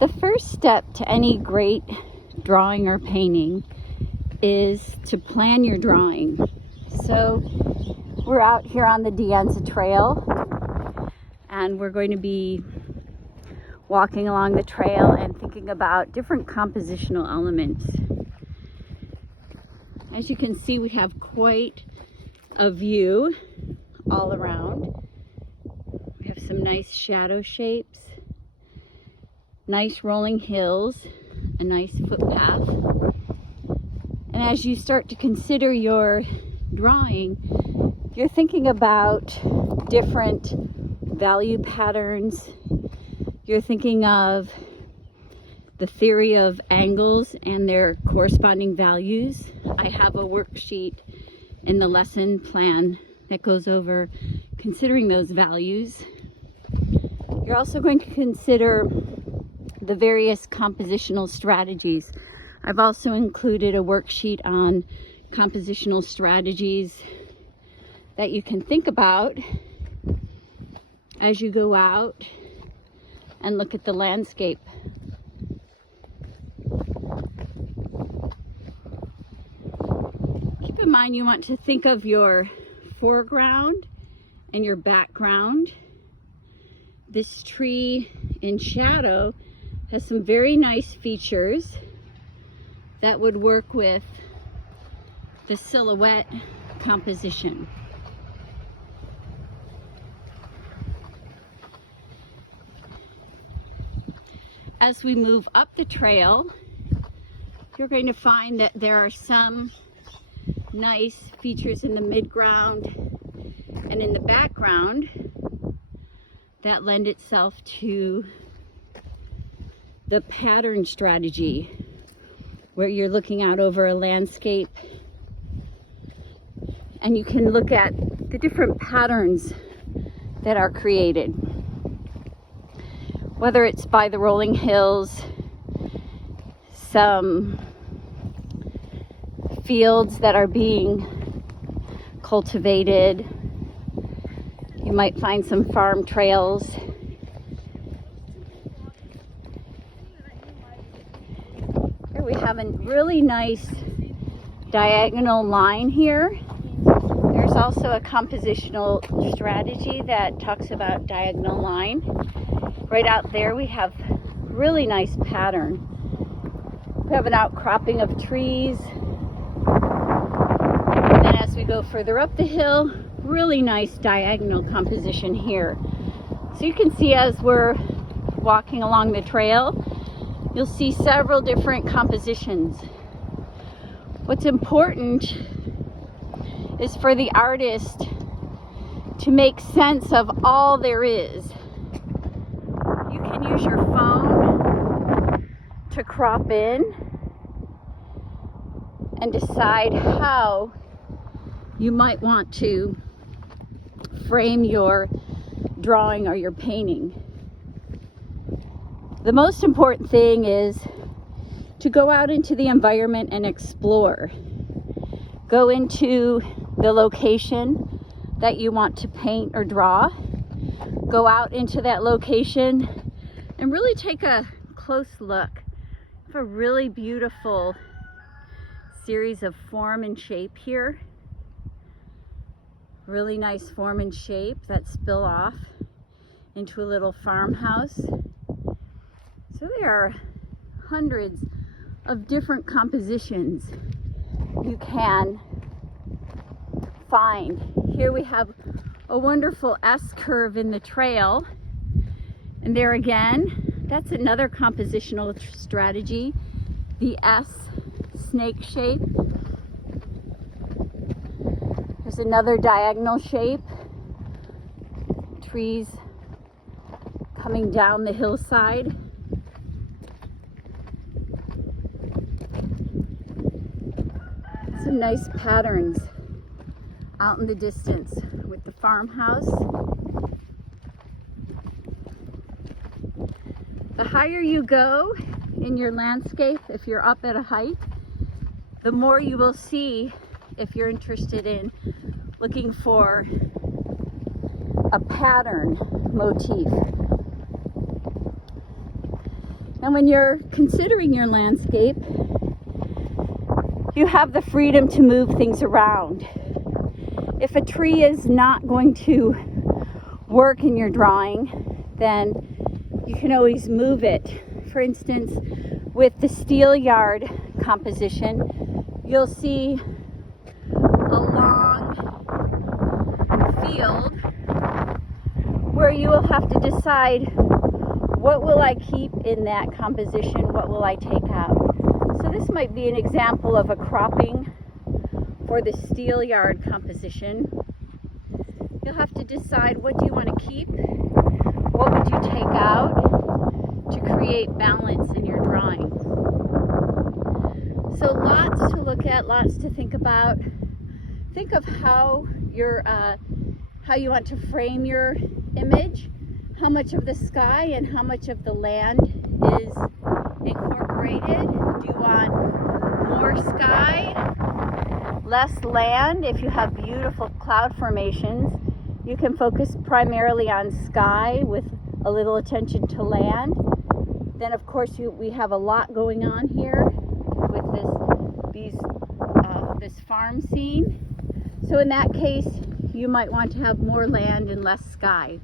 The first step to any great drawing or painting is to plan your drawing. So we're out here on the Dianza Trail, and we're going to be walking along the trail and thinking about different compositional elements. As you can see, we have quite a view all around. We have some nice shadow shapes, nice rolling hills, a nice footpath. And as you start to consider your drawing, you're thinking about different value patterns. You're thinking of the theory of angles and their corresponding values. I have a worksheet in the lesson plan that goes over considering those values. You're also going to consider the various compositional strategies. I've also included a worksheet on compositional strategies that you can think about as you go out and look at the landscape. Keep in mind, you want to think of your foreground and your background. This tree in shadow has some very nice features that would work with the silhouette composition. As we move up the trail, you're going to find that there are some nice features in the midground and in the background that lend itself to the pattern strategy, where you're looking out over a landscape and you can look at the different patterns that are created, whether it's by the rolling hills, some fields that are being cultivated. You might find some farm trails. Here we have a really nice diagonal line here. There's also a compositional strategy that talks about diagonal line. Right out there we have really nice pattern. We have an outcropping of trees. And then as we go further up the hill, really nice diagonal composition here. So you can see as we're walking along the trail, you'll see several different compositions. What's important is for the artist to make sense of all there is. You can use your phone to crop in and decide how you might want to frame your drawing or your painting. The most important thing is to go out into the environment and explore. Go into the location that you want to paint or draw. Go out into that location and really take a close look. We have a really beautiful series of form and shape here. Really nice form and shape that spill off into a little farmhouse. So there are hundreds of different compositions you can find. Here we have a wonderful S-curve in the trail. And there again, that's another compositional strategy, the S snake shape. There's another diagonal shape, trees coming down the hillside. Some nice patterns out in the distance with the farmhouse. The higher you go in your landscape, if you're up at a height, the more you will see if you're interested in looking for a pattern motif. And when you're considering your landscape, you have the freedom to move things around. If a tree is not going to work in your drawing, then you can always move it. For instance, with the steel yard composition, you'll see a long field where you will have to decide, what will I keep in that composition? What will I take out? So this might be an example of a cropping for the steel yard composition. You'll have to decide, what do you want to keep? What would you take out to create balance in your drawing? So lots to look at, lots to think about. Think of how you want to frame your image, how much of the sky and how much of the land is incorporated. Do you want more sky, less land? If you have beautiful cloud formations, you can focus primarily on sky with a little attention to land. Then of course we have a lot going on here with this farm scene. So in that case, you might want to have more land and less sky.